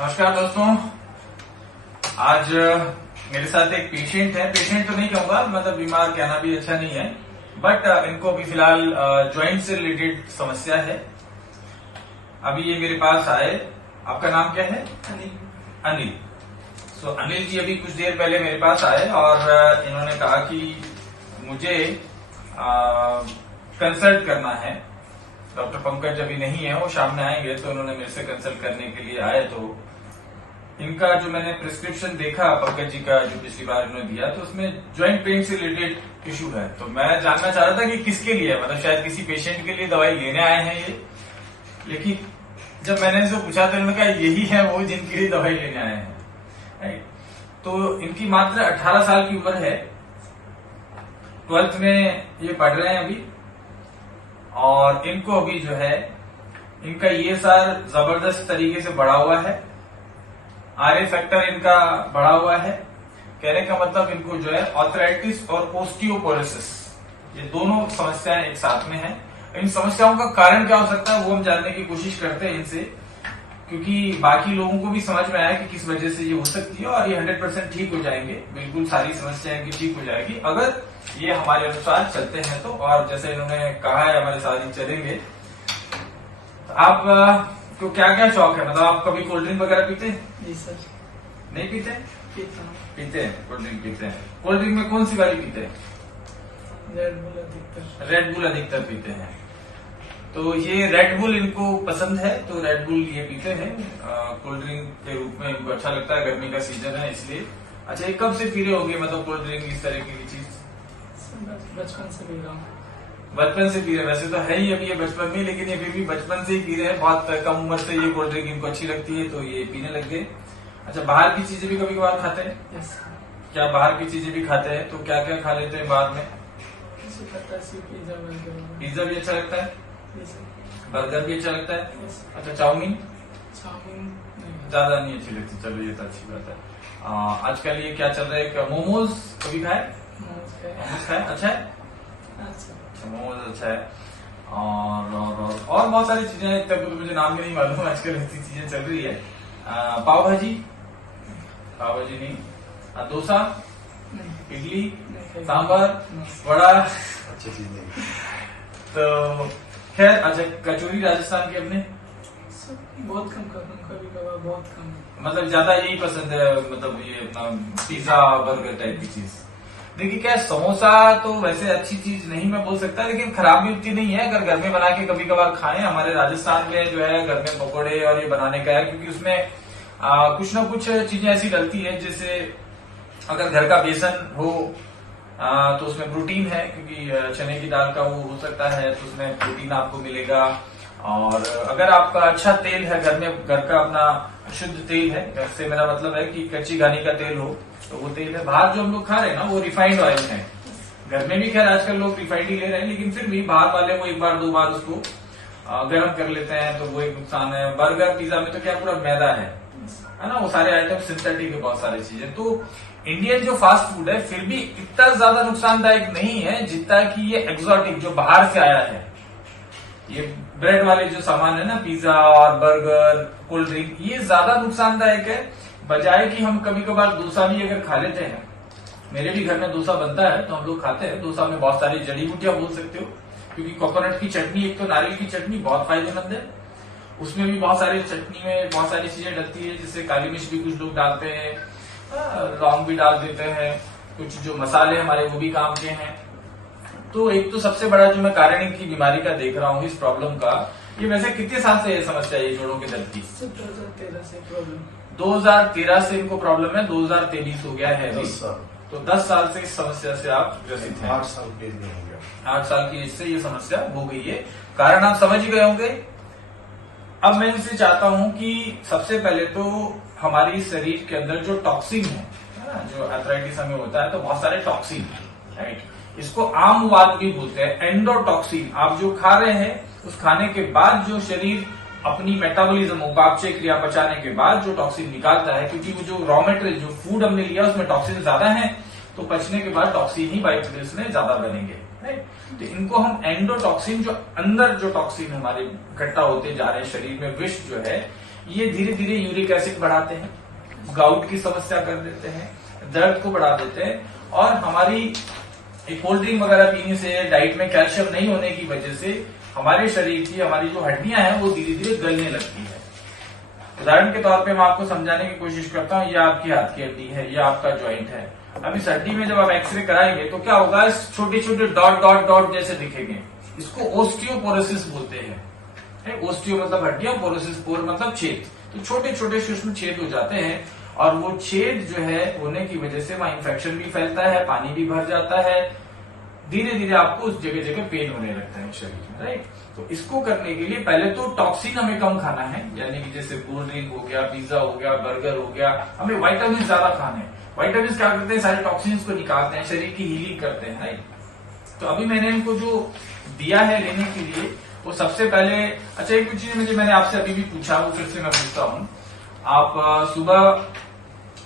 नमस्कार दोस्तों। आज मेरे साथ एक पेशेंट है। पेशेंट तो नहीं कहूंगा, मतलब बीमार कहना भी अच्छा नहीं है, बट इनको अभी फिलहाल ज्वाइंट से रिलेटेड समस्या है। अभी ये मेरे पास आए। आपका नाम क्या है? अनिल। सो अनिल जी अभी कुछ देर पहले मेरे पास आए और इन्होंने कहा कि मुझे कंसल्ट करना है। डॉक्टर पंकज अभी नहीं है, वो शाम में आएंगे, तो उन्होंने मेरे से कंसल्ट करने के लिए आए। तो इनका जो मैंने प्रिस्क्रिप्शन देखा पंकज जी का, जो पिछली बार इन्होंने दिया, तो उसमें ज्वाइंट पेन से रिलेटेड इशू है। तो मैं जानना चाह रहा था कि किसके लिए है, मतलब शायद किसी पेशेंट के लिए दवाई लेने आए हैं ये। लेकिन जब मैंने इनसे पूछा तो इन्होंने कहा यही है वो जिनके लिए दवाई लेने आए हैं। राइट। तो इनकी मात्र 18 साल की उम्र है, 12th में ये पढ़ रहे हैं अभी। और इनको अभी जो है इनका ESR जबरदस्त तरीके से बढ़ा हुआ है, RA फैक्टर इनका बढ़ा हुआ है। कहने का मतलब इनको जो है आर्थराइटिस और ओस्टियोपोरोसिस, ये दोनों समस्याएं एक साथ में हैं। इन समस्याओं का कारण क्या हो सकता है वो हम जानने की कोशिश करते हैं इनसे, क्योंकि बाकी लोगों को भी समझ में आया कि किस वजह से ये हो सकती है, और ये 100% ठीक हो जाएंगे। बिल्कुल सारी समस्याएं की ठीक हो जाएगी अगर ये हमारे अनुसार चलते हैं तो। और जैसे इन्होंने कहा है हमारे साथ ही चलेंगे। तो आप को क्या क्या शौक है, मतलब आप कभी कोल्ड ड्रिंक वगैरह पीते हैं? जी सर। नहीं पीते? पीते हैं कोल्ड ड्रिंक पीते हैं। कोल्ड ड्रिंक में कौन सी वाली पीते हैं? रेड बुल अधिकतर पीते हैं। तो ये रेड बुल इनको पसंद है, तो रेड बुल ये पीते हैं कोल्ड ड्रिंक के रूप में। इनको अच्छा लगता है, गर्मी का सीजन है इसलिए। अच्छा, ये कब से पी रहे होंगे, मतलब कोल्ड ड्रिंक इस तरह की चीज? बचपन से पी रहा हूँ। बचपन से पी रहे? वैसे तो है ही अभी ये बचपन में, लेकिन ये फिर भी बचपन से ही पी रहे हैं। बहुत कम उम्र से ये कोल्ड ड्रिंक इनको अच्छी लगती है तो ये पीने लग गए। अच्छा, बाहर की चीजें भी कभी कभार खाते हैं? यस। क्या बाहर की चीजें भी खाते हैं? तो क्या क्या खा लेते हैं बाद में? पिज्जा भी अच्छा लगता है, बर्गर भी अच्छा लगता है। अच्छा, चाउमीन ज्यादा नहीं अच्छी लगती, चलो ये तो अच्छी बात है। आजकल ये क्या चल रहा है, मोमोज कभी खाए? मोमोज खाए, अच्छा है। अच्छा, मोमोज अच्छा है। और बहुत सारी चीजें, तब तो मुझे नाम भी नहीं मालूम, आजकल ऐसी चीजें चल रही है। पाव भाजी नहीं, डोसा, इडली, सांभर, वड़ा, अच्छी चीज नहीं। तो खैर, अच्छा, कचौरी राजस्थान के अपने बहुत कम करता हूँ, कभी कभार बहुत कम। मतलब ज्यादा यही पसंद है, मतलब ये पिज्जा बर्गर टाइप की चीज। देखिए क्या, समोसा तो वैसे अच्छी चीज नहीं मैं बोल सकता, लेकिन खराब भी उतनी नहीं है अगर घर में बना के कभी कभार खाएं। हमारे राजस्थान में जो है घर में पकौड़े और ये बनाने का है, क्योंकि उसमें कुछ ना कुछ चीजें ऐसी डलती है, जैसे अगर घर का बेसन हो तो उसमें प्रोटीन है, क्योंकि चने की दाल का वो हो सकता है, तो उसमें प्रोटीन आपको मिलेगा। और अगर आपका अच्छा तेल है घर में, घर का अपना शुद्ध तेल है, घर से मेरा मतलब है कि कच्ची घानी का तेल हो, तो वो तेल है। बाहर जो हम लोग खा रहे हैं ना वो रिफाइंड ऑयल है। घर में भी खैर आजकल लोग रिफाइंड ही ले रहे हैं, लेकिन फिर भी बाहर वाले वो एक बार दो बार उसको गर्म कर लेते हैं, तो वो एक नुकसान है। बर्गर पिज्जा में तो क्या पूरा मैदा है ना, वो सारे आइटम सिंथेटिक है, बहुत सारी चीजें। तो इंडियन जो फास्ट फूड है फिर भी इतना ज्यादा नुकसानदायक नहीं है जितना कि ये एक्सोटिक जो बाहर से आया है, ये ब्रेड वाले जो सामान है ना, पिज्जा और बर्गर, कोल्ड ड्रिंक, ये ज्यादा नुकसानदायक है। बजाय कि हम कभी कभार डोसा भी अगर खा लेते हैं, मेरे भी घर में डोसा बनता है तो हम लोग खाते हैं। डोसा में बहुत सारी जड़ी बूटियां बोल सकते हो, क्योंकि कोकोनट की चटनी, एक तो नारियल की चटनी बहुत फायदेमंद है, उसमें भी बहुत सारी चटनी में बहुत सारी चीजें डलती है, जैसे काली मिर्च भी कुछ लोग डालते हैं, लौंग भी डाल देते हैं, कुछ जो मसाले हमारे वो भी काम के हैं। तो एक तो सबसे बड़ा जो मैं कारण इनकी बीमारी का देख रहा हूँ, इस प्रॉब्लम का, ये वैसे कितने साल से ये समस्या है, ये जोड़ों के दर्द की? 2013 से प्रॉब्लम। 2013 से इनको प्रॉब्लम है, 2023 हो गया है अभी, तो 10 साल से इस समस्या से आप ग्रसित हैं। 8 साल की एज में हो गया। 8 साल की एज से ये समस्या हो गई है। कारण आप समझ ही गए होंगे। अब मैं इनसे चाहता हूं कि सबसे पहले तो हमारी शरीर के अंदर जो टॉक्सिन है ना, जो आर्थराइटिस हमें होता है तो बहुत सारे टॉक्सिन, राइट, इसको आम बात भी बोलते हैं एंडोटॉक्सिन। आप जो खा रहे हैं उस खाने के बाद जो शरीर अपनी मेटाबॉलिज्म, उपापचय क्रिया पचाने के बाद जो टॉक्सिन निकालता है, क्योंकि वो जो रॉ मटेरियल जो फूड हमने लिया उसमें टॉक्सिन ज्यादा है, तो पचने के बाद टॉक्सिन ही बाई प्रोड्यूस में ज्यादा बनेंगे, राइट। तो इनको हम एंडोटॉक्सिन, जो अंदर जो टॉक्सिन हमारे इकट्ठा होते जा रहे हैं शरीर में, विष जो है, ये धीरे धीरे यूरिक एसिड बढ़ाते हैं, गाउट की समस्या कर देते हैं, दर्द को बढ़ा देते हैं, और हमारी कोल्ड ड्रिंक वगैरह पीने से, डाइट में कैल्शियम नहीं होने की वजह से हमारे शरीर की, हमारी जो हड्डियां हैं वो धीरे धीरे गलने लगती है। उदाहरण के तौर पे मैं आपको समझाने की कोशिश करता हूँ, ये आपकी हाथ की हड्डी है, ये आपका जॉइंट है। अब इस हड्डी में जब आप एक्सरे कराएंगे तो क्या होगा, छोटे छोटे डॉट डॉट डॉट जैसे दिखेंगे। इसको ओस्टियोपोरोसिस बोलते हैं। ओस्टियो मतलब हड्डियां, पोरोसिस पोर मतलब छेद। तो छोटे छोटे सूक्ष्म छेद हो जाते हैं, और वो छेद जो है होने की वजह से वहां इन्फेक्शन भी फैलता है, पानी भी भर जाता है, धीरे धीरे आपको उस जगह जगह पेन होने लगता है शरीर में, राइट। तो इसको करने के लिए पहले तो टॉक्सिन हमें कम खाना है, यानी कि जैसे कोल्ड ड्रिंक हो गया, पिज्जा हो गया, बर्गर हो गया, हमें वाइटामिन ज्यादा खाने हैं। वाइटामिन क्या करते हैं, सारे टॉक्सिन्स को निकालते हैं, शरीर की हीलिंग करते हैं, राइट। तो अभी मैंने इनको जो दिया है लेने के लिए, वो सबसे पहले, अच्छा एक कुछ चीज मैंने आपसे अभी भी पूछा, वो फिर से मैं पूछता हूँ। आप सुबह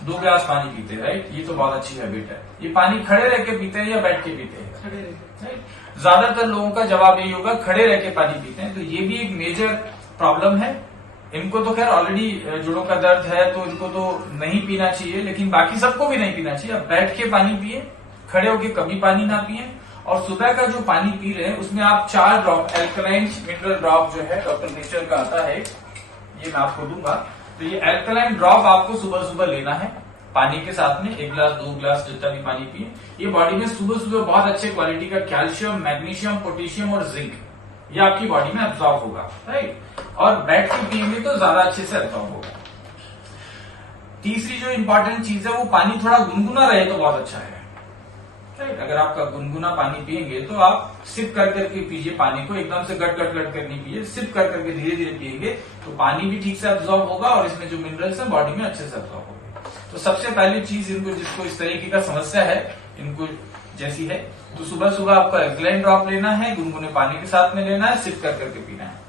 2 गिलास पानी पीते हैं, राइट, ये तो बहुत अच्छी हैबिट है। ये पानी खड़े रह के पीते हैं या बैठ के पीते हैं? खड़े रहते। राइट। ज्यादातर लोगों का जवाब यही होगा, खड़े रह के पानी पीते हैं। तो ये भी एक मेजर प्रॉब्लम है। इनको तो खैर ऑलरेडी जोड़ों का दर्द है, तो इनको तो नहीं पीना चाहिए, लेकिन बाकी सबको भी नहीं पीना चाहिए। अब बैठ के पानी पिए, खड़े होके कभी पानी ना पिए। और सुबह का जो पानी पी रहे हैं उसमें आप 4 ड्रॉप एल्कलाइन मिनरल ड्रॉप जो है डॉक्टर नेचर का आता है, ये मैं आपको दूंगा। तो ये एल्कलाइन ड्रॉप आपको सुबह सुबह लेना है पानी के साथ में, 1 गिलास 2 गिलास जितना भी पानी पिए। ये बॉडी में सुबह सुबह बहुत अच्छे क्वालिटी का कैल्शियम, मैग्नीशियम, पोटेशियम और जिंक ये आपकी बॉडी में एब्जॉर्ब होगा, राइट। और बैठ के पिएंगे तो ज्यादा अच्छे से एब्जॉर्ब होगा। तीसरी जो इंपॉर्टेंट चीज है, वो पानी थोड़ा गुनगुना रहे तो बहुत अच्छा है, राइट। अगर आपका गुनगुना पानी पिएंगे तो आप सिप कर करके पीजिए पानी को, एकदम से गट गट गट कर नहीं पीजिए, सिप कर करके धीरे धीरे पिएंगे तो पानी भी ठीक से एब्जॉर्ब होगा, और इसमें जो मिनरल्स है बॉडी में अच्छे से एब्जॉर्ब होगा। तो सबसे पहली चीज इनको, जिसको इस तरीके का समस्या है, इनको जैसी है, तो सुबह सुबह आपको एल्कलाइन ड्रॉप लेना है, गुनगुने पानी के साथ में लेना है, सिप कर करके पीना है।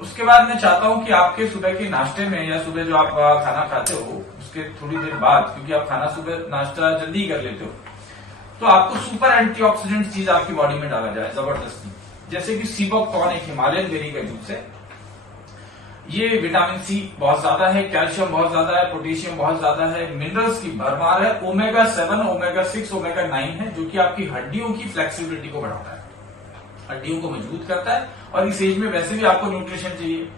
उसके बाद मैं चाहता हूं कि आपके सुबह के नाश्ते में, या सुबह जो आप खाना खाते हो उसके थोड़ी देर बाद, क्योंकि आप खाना सुबह नाश्ता जल्दी कर लेते हो, तो आपको सुपर एंटीऑक्सीडेंट चीज आपकी बॉडी में डाला जाए जबरदस्ती, जैसे कि सीबोक्टॉन, एक हिमालयन बेरी का जूस है। ये विटामिन सी बहुत ज्यादा है, कैल्शियम बहुत ज्यादा है, पोटेशियम बहुत ज्यादा है, मिनरल्स की भरमार है, ओमेगा 7, ओमेगा 6, ओमेगा 9 है, जो कि आपकी हड्डियों की फ्लेक्सिबिलिटी को बढ़ाता है, हड्डियों को मजबूत करता है। और इस एज में वैसे भी आपको न्यूट्रिशन चाहिए,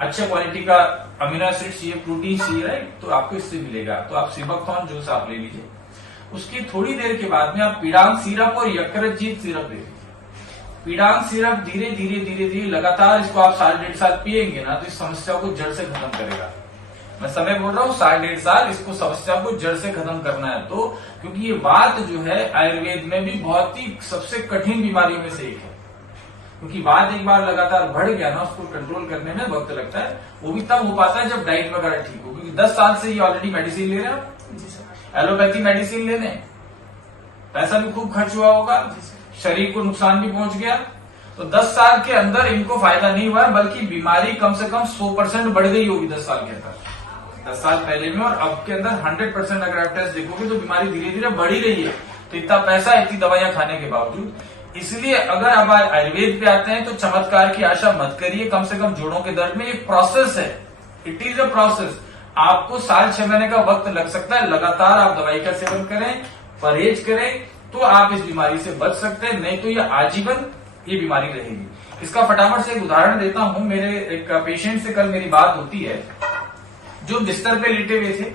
अच्छे क्वालिटी का अमीनो एसिड चाहिए, प्रोटीन चाहिए, राइट। तो आपको इससे मिलेगा। तो आप सीबोक्टॉन जूस आप ले लीजिए। उसकी थोड़ी देर के बाद में आप पीडांग सिरप और यकृतजीत सिरप ले लीजिए। पीडांग सिरप धीरे धीरे धीरे धीरे लगातार इसको आप 1.5 साल पिएंगे ना, तो इस समस्या को जड़ से खत्म करेगा। मैं समय बोल रहा हूँ 1.5 साल, इसको समस्या को जड़ से खत्म करना है। तो क्योंकि ये वात जो है आयुर्वेद में भी बहुत ही सबसे कठिन बीमारियों में से एक है, क्योंकि वात एक बार लगातार बढ़ गया ना, उसको कंट्रोल करने में वक्त लगता है। वो भी तब हो पाता है जब डाइट वगैरह ठीक हो, क्योंकि 10 साल से ये ऑलरेडी मेडिसिन ले रहे हैं, जी सर। एलोपैथी मेडिसिन ले रहे हैं, पैसा भी खूब खर्च हुआ होगा, शरीर को नुकसान भी पहुंच गया। तो 10 साल के अंदर इनको फायदा नहीं हुआ, बल्कि बीमारी कम से कम 100% बढ़ गई होगी 10 साल के अंदर। 10 साल पहले में और अब के अंदर 100% अगर आप टेस्ट देखोगे तो बीमारी धीरे धीरे बढ़ ही रही है। तो इतना पैसा, इतनी दवाइयां खाने के बावजूद, इसलिए अगर आप आयुर्वेद पे आते हैं तो चमत्कार की आशा मत करिए। कम से कम जोड़ों के दर्द में एक प्रोसेस है, इट इज अ प्रोसेस। आपको 6 महीने का वक्त लग सकता है। लगातार आप दवाई का सेवन करें, परहेज करें, तो आप इस बीमारी से बच सकते हैं, नहीं तो ये आजीवन ये बीमारी रहेगी। इसका फटाफट से एक उदाहरण देता हूं। मेरे एक पेशेंट से कल मेरी बात होती है, जो बिस्तर पे लेटे हुए थे,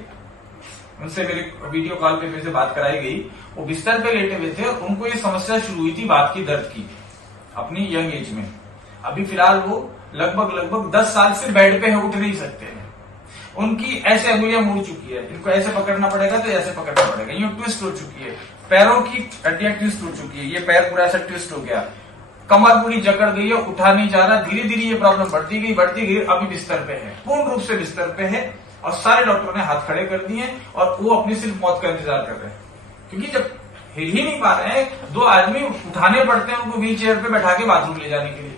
उनसे मेरी वीडियो कॉल पे मेरे से बात कराई गई। वो बिस्तर पे लेटे हुए थे और उनको ये समस्या शुरू हुई थी बात की दर्द की, अपनी यंग एज में। अभी फिलहाल वो लगभग 10 साल से बेड पे उठ नहीं सकते हैं। उनकी ऐसे अंगुलियां मुड़ चुकी है, इनको ऐसे पकड़ना पड़ेगा तो ऐसे पकड़ना पड़ेगा, ये ट्विस्ट हो चुकी है, पैरों की हड्डियां ट्विस्ट हो चुकी है, ये पैर पूरा ऐसा ट्विस्ट हो गया, कमर पूरी जकड़ गई है, उठा नहीं जा रहा। धीरे धीरे ये प्रॉब्लम बढ़ती गई, अभी बिस्तर पे है, पूर्ण रूप से बिस्तर पे है। और सारे डॉक्टरों ने हाथ खड़े कर दिए और वो अपनी सिर्फ मौत का इंतजार कर रहे हैं, क्योंकि जब हिल ही नहीं पा रहे हैं, 2 आदमी उठाने पड़ते हैं उनको व्हील चेयर पे बैठा के बाथरूम ले जाने के लिए।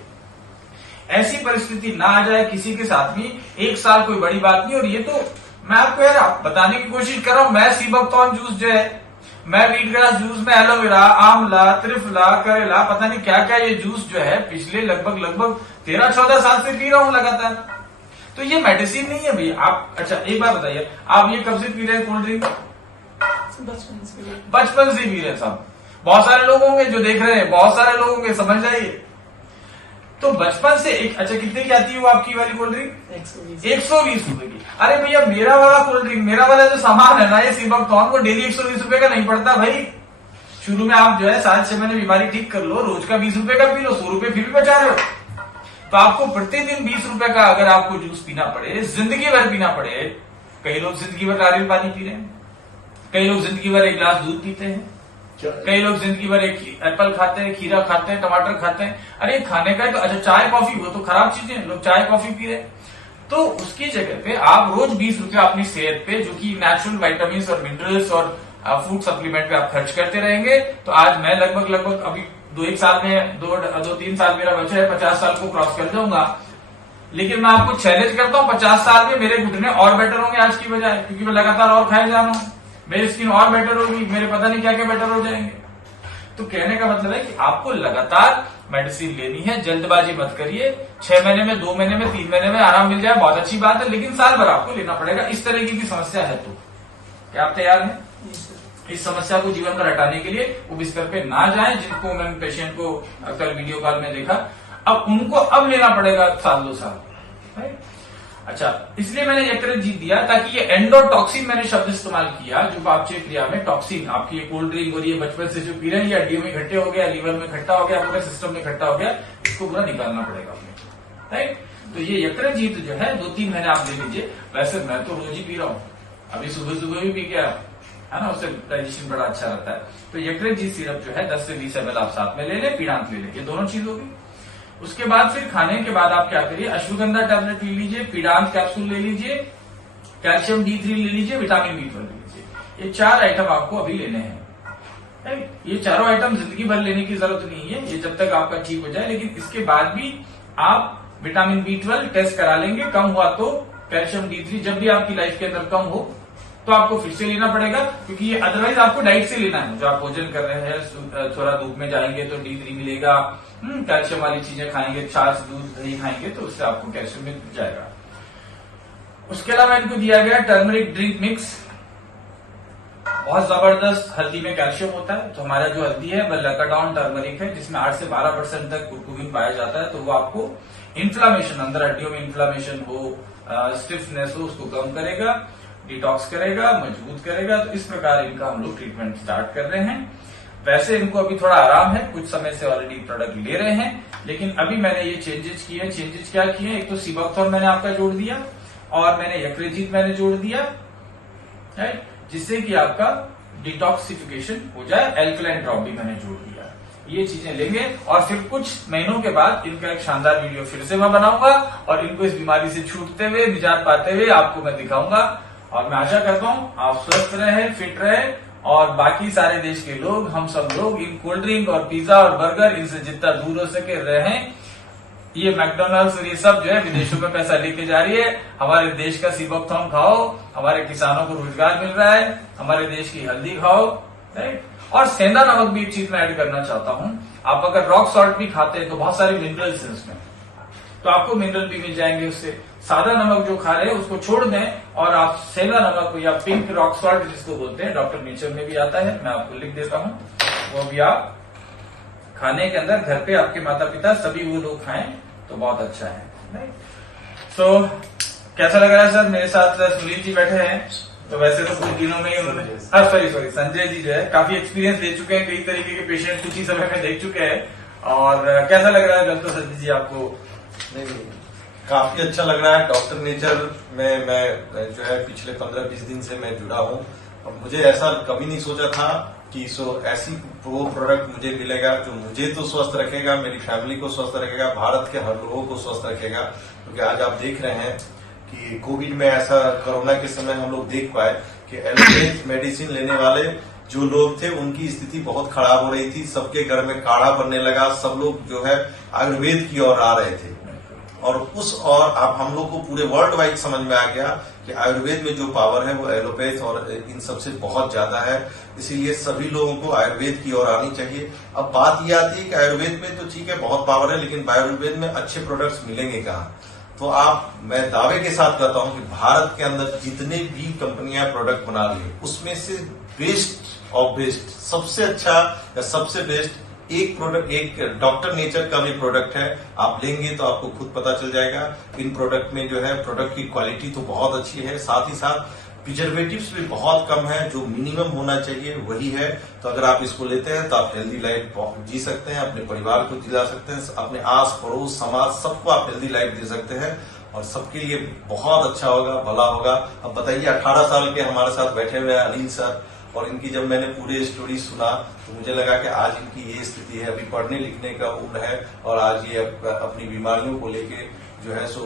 ऐसी परिस्थिति ना आ जाए किसी के साथ भी। 1 साल कोई बड़ी बात नहीं। और ये तो मैं आपको यार बताने की कोशिश कर रहा हूं, मैं सीबोक्टॉन जूस जो है, मैं वीट ग्रास जूस में एलोवेरा, आंवला, त्रिफला, करेला, पता नहीं क्या क्या ये जूस जो है पिछले लगभग 13-14 साल से पी रहा हूं लगातार। तो ये मेडिसिन नहीं है भैया। आप अच्छा एक बात बताइए, आप ये कब से पी रहे हैं कोल्ड ड्रिंक? बचपन से पी रहे हैं साहब। बहुत सारे लोग होंगे जो देख रहे हैं, बहुत सारे लोग होंगे, समझ जाइए। तो बचपन से एक अच्छा कितने की आती है वो आपकी वाली कोल्ड ड्रिंक? 120 रुपए की। अरे भैया मेरा वाला कोल्ड ड्रिंक, मेरा वाला जो सामान है ना ये सीबकथॉर्न, वो डेली 120 रुपए का नहीं पड़ता भाई। शुरू में आप जो है 7-6 महीने बीमारी ठीक कर लो, रोज का 20 रुपए का पी लो, 100 रुपए फिर भी बचा रहे हो। तो आपको प्रतिदिन 20 रुपए का अगर आपको जूस पीना पड़े, जिंदगी भर पीना पड़े, कई लोग जिंदगी भर नारियल पानी पी रहे हैं, कई लोग जिंदगी भर एक गिलास दूध पीते हैं, कई लोग जिंदगी भर एक एप्पल खाते हैं, खीरा खाते हैं, टमाटर खाते हैं। अरे खाने का है तो अच्छा चाय कॉफी, वो तो खराब चीजें हैं, लोग चाय कॉफी पी रहे हैं। तो उसकी जगह पे आप रोज 20 रुपए अपनी सेहत पे, जो कि नेचुरल विटामिन और मिनरल्स और फूड सप्लीमेंट पे आप खर्च करते रहेंगे, तो आज मैं लगभग अभी 2-1 साल में 2-3 साल मेरा बचा है, 50 साल को क्रॉस कर जाऊंगा। लेकिन मैं आपको चैलेंज करता हूँ 50 साल में मेरे घुटने और बेटर होंगे आज की बजाय, क्योंकि मैं लगातार और खाए जा रहा हूँ, मेरी स्किन और बेटर होगी, मेरे पता नहीं क्या क्या बेटर हो जाएंगे। तो कहने का मतलब है कि आपको लगातार मेडिसिन लेनी है, जल्दबाजी मत करिए। 6 महीने में, 2 महीने में, 3 महीने में आराम मिल जाए बहुत अच्छी बात है, लेकिन साल भर आपको लेना पड़ेगा। इस तरीके की समस्या है तो क्या आप तैयार हैं इस समस्या को जीवन में हटाने के लिए? वो बिस्तर पे ना जाएं, जिनको मैंने पेशेंट को कल वीडियो कॉल में देखा, अब उनको अब लेना पड़ेगा 1-2 साल। अच्छा, इसलिए मैंने यकृत जीत दिया ताकि ये एंडोटॉक्सिन मैंने शब्द इस्तेमाल किया, जो पाचन क्रिया में टॉक्सिन, आपकी ये कोल्ड ड्रिंक और ये बचपन से जो पी रहे हैं, ये हड्डियों में इकट्ठे हो गया, लीवर में इकट्ठा हो गया, पूरे सिस्टम में इकट्ठा हो गया, इसको पूरा निकालना पड़ेगा अपने, राइट। तो ये यकृत जीत जो है 2-3 महीने आप ले लीजिए। वैसे मैं तो रोज ही पी रहा हूँ, अभी सुबह भी पी गया है ना, उससे डाइजेशन बड़ा अच्छा रहता है। तो यकृत जीत सिरप जो है 10 से 20 ml आप साथ में ले लें, पीड़ांत ले लें, ये दोनों चीज होगी। उसके बाद फिर खाने के बाद आप क्या करिए, अश्वगंधा टैबलेट ले लीजिए, पीड़ांत कैप्सूल ले लीजिए, कैल्शियम D3 ले लीजिए, विटामिन B12 ले लीजिए। ये 4 आइटम आपको अभी लेने हैं। ये चारों आइटम जिंदगी भर लेने की जरूरत नहीं है, ये जब तक आपका ठीक हो जाए। लेकिन इसके बाद भी आप विटामिन B12 टेस्ट करा लेंगे, कम हुआ तो कैल्शियम D3 जब भी आपकी लाइफ के अंदर कम हो तो आपको फिर से लेना पड़ेगा, क्योंकि ये अदरवाइज आपको डाइट से लेना है। जो आप भोजन कर रहे हैं, थोड़ा धूप में जाएंगे तो D3 मिलेगा, कैल्शियम वाली चीजें खाएंगे, छाछ दूध दही खाएंगे तो उससे आपको कैल्शियम मिल जाएगा। उसके अलावा इनको दिया गया टर्मरिक ड्रिंक मिक्स, बहुत जबरदस्त हल्दी में कैल्शियम होता है। तो हमारा जो हल्दी है वह लैकाडॉन टर्मरिक है, जिसमें 8 से 12% तक कुर्कुमिन पाया जाता है। तो वो आपको इन्फ्लामेशन, अंदर हड्डियों में इन्फ्लामेशन हो, स्टिफनेस हो, उसको कम करेगा, डिटॉक्स करेगा, मजबूत करेगा। तो इस प्रकार इनका हम लोग ट्रीटमेंट स्टार्ट कर रहे हैं। वैसे इनको अभी थोड़ा आराम है, कुछ समय से ऑलरेडी प्रोडक्ट ले रहे हैं, लेकिन अभी मैंने ये चेंजेस किए। चेंजेस क्या किए? एक तो सीबकथॉर्न मैंने आपका जोड़ दिया और मैंने यकृत मैंने जोड़ दिया, राइट, जिससे कि आपका डिटॉक्सिफिकेशन हो जाए। एल्कलाइन ड्रॉप भी मैंने जोड़ दिया। ये चीजें लेंगे और फिर कुछ महीनों के बाद इनका एक शानदार वीडियो फिर से मैं बनाऊंगा और इनको इस बीमारी से छूटते हुए, निजात पाते हुए आपको मैं दिखाऊंगा। और मैं आशा करता हूँ आप स्वस्थ रहे, फिट रहे और बाकी सारे देश के लोग, हम सब लोग इन कोल्ड ड्रिंक और पिज्जा और बर्गर, इनसे जितना दूर हो सके रहें। ये मैकडोनल्ड्स और ये सब जो है विदेशों में पैसा लेके जा रही है। हमारे देश का सीबकथॉर्न खाओ, हमारे किसानों को रोजगार मिल रहा है, हमारे देश की हल्दी खाओ, राइट। और सेंधा नमक भी एक चीज मैं ऐड करना चाहता हूँ। आप अगर रॉक सॉल्ट भी खाते हैं तो बहुत सारे मिनरल्स हैं उसमें, तो आपको मिनरल भी मिल जाएंगे उससे। सादा नमक जो खा रहे हैं उसको छोड़ दें और आप सेंधा नमक या पिंक रॉक सॉल्ट जिसको बोलते हैं, डॉक्टर नेचर में भी आता है, मैं आपको लिख देता हूँ, वो भी आप खाने के अंदर घर पे आपके माता पिता सभी वो लोग खाएं तो बहुत अच्छा है। तो कैसा लग रहा है सर? मेरे साथ सुनील जी बैठे हैं। तो वैसे तो कुछ दिनों में उन्होंने सॉरी संजय जी जो है काफी एक्सपीरियंस दे चुके हैं, कई तरीके के पेशेंट कुछ ही समय में देख चुके हैं। और कैसा लग रहा है डॉक्टर संजय जी आपको? नहीं, काफी अच्छा लग रहा है। डॉक्टर नेचर में मैं जो है पिछले 15-20 दिन से मैं जुड़ा हूँ। अब मुझे ऐसा कभी नहीं सोचा था कि ऐसी वो प्रोडक्ट मुझे मिलेगा जो मुझे तो स्वस्थ रखेगा, मेरी फैमिली को स्वस्थ रखेगा, भारत के हर लोगों को स्वस्थ रखेगा। क्योंकि आज आप देख रहे हैं कि कोविड में ऐसा, कोरोना के समय हम लोग देख पाए कि एलोपैथ मेडिसिन लेने वाले जो लोग थे उनकी स्थिति बहुत खराब हो रही थी। सबके घर में काढ़ा बनने लगा, सब लोग जो है आयुर्वेद की ओर आ रहे थे। और अब हम लोग को पूरे वर्ल्ड वाइड समझ में आ गया कि आयुर्वेद में जो पावर है वो एलोपैथ और इन सबसे बहुत ज्यादा है। इसीलिए सभी लोगों को आयुर्वेद की ओर आनी चाहिए। अब बात ये आती है कि आयुर्वेद में तो ठीक है बहुत पावर है, लेकिन आयुर्वेद में अच्छे प्रोडक्ट्स मिलेंगे कहाँ? तो आप, मैं दावे के साथ कहता हूं कि भारत के अंदर जितने भी कंपनियां प्रोडक्ट बना रही है उसमें से बेस्ट ऑफ बेस्ट, सबसे अच्छा या सबसे बेस्ट एक प्रोडक्ट, एक डॉक्टर नेचर का भी प्रोडक्ट है। आप लेंगे तो आपको खुद पता चल जाएगा। इन प्रोडक्ट में जो है प्रोडक्ट की क्वालिटी तो बहुत अच्छी है, साथ ही साथ प्रिजर्वेटिव्स भी बहुत कम है, जो मिनिमम होना चाहिए वही है। तो अगर आप इसको लेते हैं तो आप हेल्दी लाइफ जी सकते हैं, अपने परिवार को जिला सकते हैं, अपने आस पड़ोस समाज सबको आप हेल्दी लाइफ दे सकते हैं और सबके लिए बहुत अच्छा होगा, भला होगा। अब बताइए 18 साल के हमारे साथ बैठे हुए हैं अनिल सर, और इनकी जब मैंने पूरे स्टोरी सुना तो मुझे लगा कि आज इनकी ये स्थिति है, अभी पढ़ने लिखने का उम्र है और आज ये अपनी बीमारियों को लेके जो है सो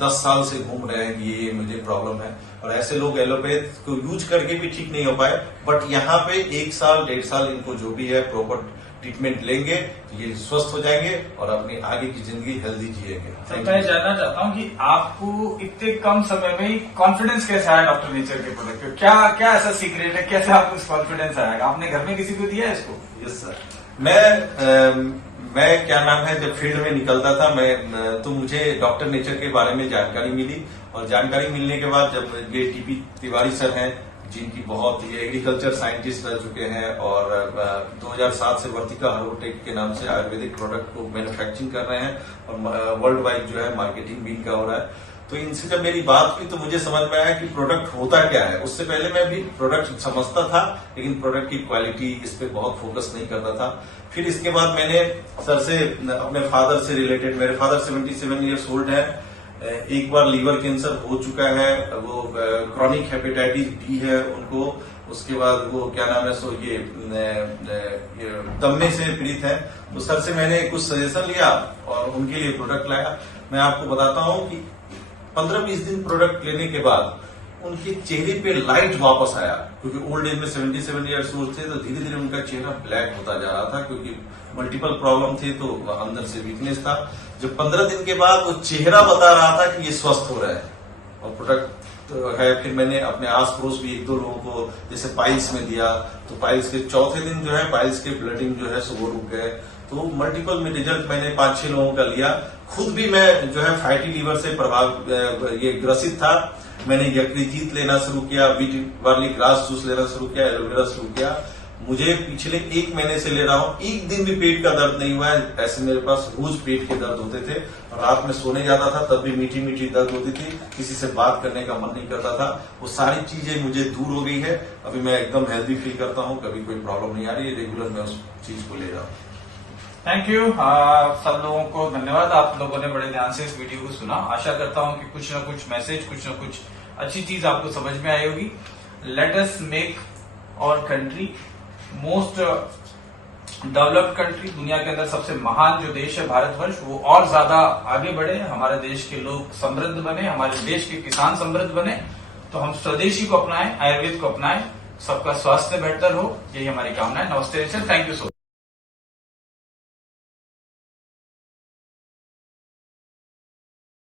10 साल से घूम रहे हैं कि ये मुझे प्रॉब्लम है। और ऐसे लोग एलोपैथ को यूज करके भी ठीक नहीं हो पाए, बट यहाँ पे 1 साल 1.5 साल इनको जो भी है प्रॉपर ट्रीटमेंट लेंगे तो ये स्वस्थ हो जाएंगे और अपनी आगे की जिंदगी हेल्दी जिएंगे। तो मैं जानना चाहता हूँ कि आपको इतने कम समय में ही कॉन्फिडेंस कैसे आया डॉक्टर नेचर के प्रोडक्ट पे? क्या क्या ऐसा सीक्रेट है, कैसे आपको इस कॉन्फिडेंस आएगा? आपने घर में किसी को दिया है इसको? यस सर, मैं क्या नाम है, जब फील्ड में निकलता था मैं तो मुझे डॉक्टर नेचर के बारे में जानकारी मिली, और जानकारी मिलने के बाद जब ये टीपी तिवारी सर हैं जिनकी बहुत ये एग्रीकल्चर साइंटिस्ट रह चुके हैं और 2007 से वर्तिका हर्बोटेक के नाम से आयुर्वेदिक प्रोडक्ट को मैन्युफैक्चरिंग कर रहे हैं और वर्ल्ड वाइड जो है मार्केटिंग भी इनका हो रहा है। तो इनसे जब मेरी बात हुई तो मुझे समझ में आया कि प्रोडक्ट होता क्या है। उससे पहले मैं भी प्रोडक्ट समझता था लेकिन प्रोडक्ट की क्वालिटी इस पे बहुत फोकस नहीं करता था। फिर इसके बाद मैंने सर से, अपने फादर से रिलेटेड, मेरे फादर 77 ईयर्स ओल्ड है, एक बार लीवर कैंसर हो चुका है, वो क्रॉनिक हेपेटाइटिस बी है उनको, उसके बाद वो क्या नाम है सो ये दम्मे से पीड़ित है। तो सर से मैंने कुछ सजेशन लिया और उनके लिए प्रोडक्ट लाया। मैं आपको बताता हूं कि 15-20 दिन प्रोडक्ट लेने के बाद उनके चेहरे पे लाइट वापस आया, क्योंकि ओल्ड एज में 77 ईयर्स ओल्ड थे तो धीरे धीरे उनका चेहरा ब्लैक होता जा रहा था, क्योंकि मल्टीपल प्रॉब्लम थे तो अंदर से वीकनेस था। जब 15 दिन के बाद वो चेहरा बता रहा था कि ये स्वस्थ हो रहा है और प्रोडक्ट तो है। फिर मैंने अपने आस पड़ोस भी 1-2 लोगों को जैसे पाइल्स में दिया, तो पाइल्स के चौथे दिन जो है पाइल्स के ब्लडिंग जो है सो वो रुक गए। तो मल्टीपल में रिजल्ट मैंने 5-6 लोगों का लिया। खुद भी मैं जो है फैटी लीवर से ये ग्रसित था। मैंने यकृत लेना शुरू किया, बीट वार्ली ग्रास जूस लेना शुरू किया, एलोवेरा शुरू किया। मुझे पिछले 1 महीने से ले रहा हूँ, एक दिन भी पेट का दर्द नहीं हुआ है। ऐसे मेरे पास रोज पेट के दर्द होते थे और रात में सोने जाता था तब भी मीठी मीठी दर्द होती थी, किसी से बात करने का मन नहीं करता था। वो सारी चीजें मुझे दूर हो गई है। अभी मैं एकदम हेल्दी फील करता हूँ, कभी कोई प्रॉब्लम नहीं आ रही है। रेगुलर मैं उस चीज को ले रहा हूँ। थैंक यू सब लोगों को धन्यवाद। आप लोगों ने बड़े ध्यान से इस वीडियो को सुना। आशा करता हूं कि कुछ ना कुछ मैसेज, कुछ ना कुछ अच्छी चीज आपको समझ में आई होगी। Let us make our country most developed country, दुनिया के अंदर सबसे महान जो देश है भारतवर्ष, वो और ज्यादा आगे बढ़े, हमारे देश के लोग समृद्ध बने, हमारे देश के किसान समृद्ध बने। तो हम स्वदेशी को अपनाएं, आयुर्वेद को अपनाएं, सबका स्वास्थ्य बेहतर हो, यही हमारी कामना है। नमस्ते sir, thank you so much.